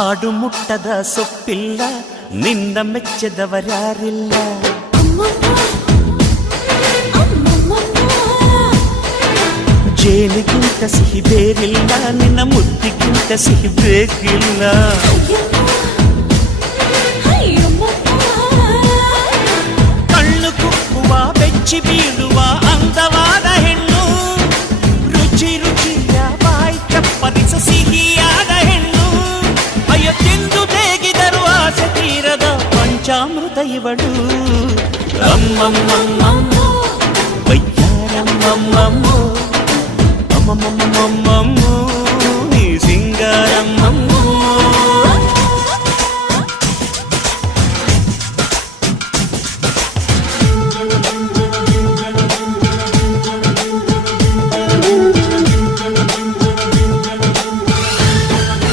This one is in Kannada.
ಹಾಡು ಮುಟ್ಟದ ಸೊಪ್ಪಿಲ್ಲ, ನಿನ್ನ ಮೆಚ್ಚದವರ್ಯಾರಿಲ್ಲ. ಜೇನಿಗಿಂತ ಸಿಹಿ ಬೇರಿಲ್ಲ, ನಿನ್ನ ಮುದ್ದಿಗಿಂತ ಸಿಹಿ ಬೇಕಿಲ್ಲ. ಕಣ್ಣು ಕುಕ್ಕುವ ಬೆಚ್ಚಿ ಬೀಳುವ ಅಂದವಾದ ಹೆಣ್ಣು, ರುಚಿ ರುಚಿಯ ಬಾಯಿ ಚಪ್ಪರಿಸ ಸಿಹಿಯಾದ ಹೆಣ್ಣು. ಅಯ್ಯೋ ತಿಂದು ಬೇಗಿದರು ಆಸೆ ತೀರದ ಪಂಚಾಮೃತ ಇವಳು. ಅಮ್ಮಮ್ಮಮ್ಮಮ್ಮೋ ವಯ್ಯಾರಮ್ಮಮ್ಮಮ್ಮೋ ಅಮ್ಮಮ್ಮಮ್ಮಮ್ಮೋ ನೀ ಸಿಂಗಾರಮ್ಮ.